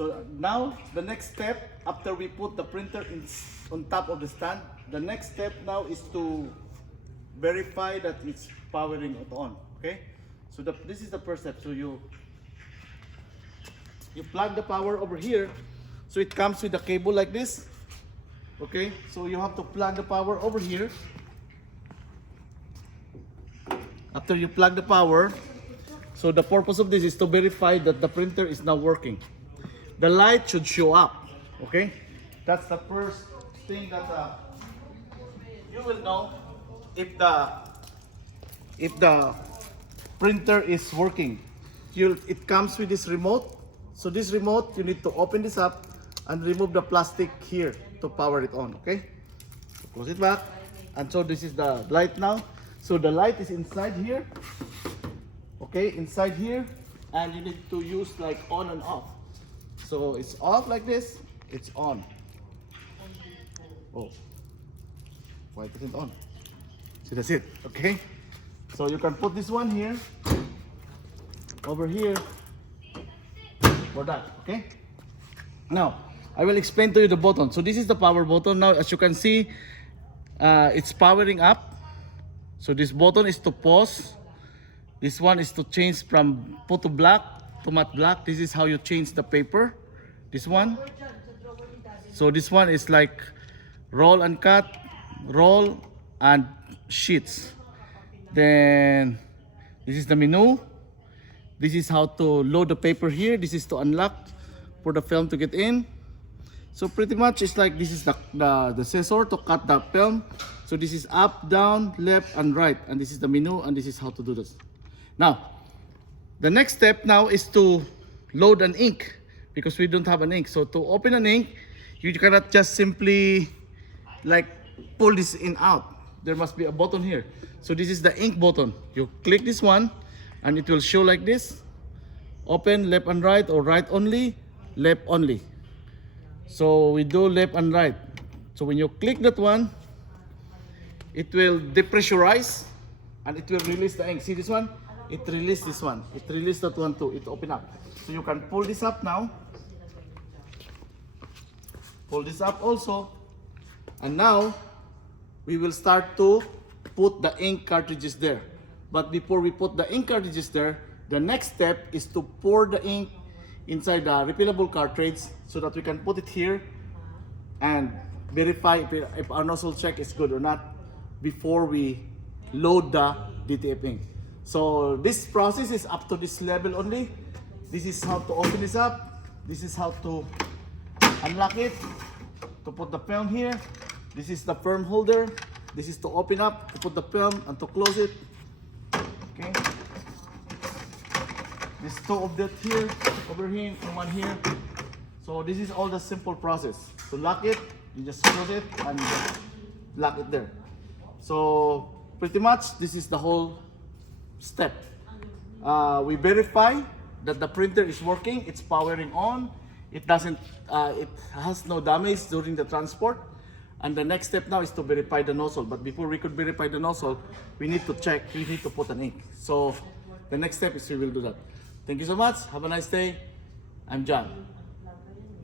So now the next step, after we put the printer on top of the stand, the next step now is to verify that it's powering it on. Okay, so this is the first step. So you plug the power over here. So it comes with a cable like this. Okay, so you have to plug the power over here. After you plug the power, so the purpose of this is to verify that the printer is now working. The light should show up. Okay, that's the first thing that you will know if the printer is working. It comes with this remote. So this remote, you need to open this up and remove the plastic here to power it on. Okay, so close it back, and so this is the light now. So the light is inside here. Okay, inside here, and you need to use like on and off. So it's off like this, it's on. Oh, why is it on? See, that's it. Okay, so you can put this one here, over here, for that. Okay, now I will explain to you the button. So this is the power button. Now as you can see, it's powering up. So this button is to pause. This one is to change from photo black to matte black. This is how you change the paper. This one. So this one is like roll and cut, roll and sheets. Then this is the menu. This is how to load the paper here. This is to unlock for the film to get in. So pretty much it's like this is the sensor to cut the film. So this is up, down, left and right, and this is the menu, and this is how to do this. Now, the next step now is to load an ink, because we don't have an ink. So to open an ink, you cannot just simply like pull this in out. There must be a button here. So this is the ink button. You click this one and it will show like this. Open left and right, or right only, left only. So we do left and right. So when you click that one, it will depressurize and it will release the ink. See this one? It released this one. It released that one too. It open up. So you can pull this up now. Pull this up also. And now we will start to put the ink cartridges there. But before we put the ink cartridges there, the next step is to pour the ink inside the refillable cartridge so that we can put it here and verify if our nozzle check is good or not before we load the DTF ink. So this process is up to this level only. This is how to open this up. This is how to unlock it, to put the film here. This is the film holder. This is to open up, to put the film, and to close it. Okay. There's two of that here, over here, and one here. So this is all the simple process. To lock it, you just close it and just lock it there. So pretty much this is the whole step. We verify that the printer is working, it's powering on, it has no damage during the transport. And the next step now is to verify the nozzle. But before we could verify the nozzle, we need to check, we need to put an ink. So the next step is we will do that. Thank you so much. Have a nice day. I'm John.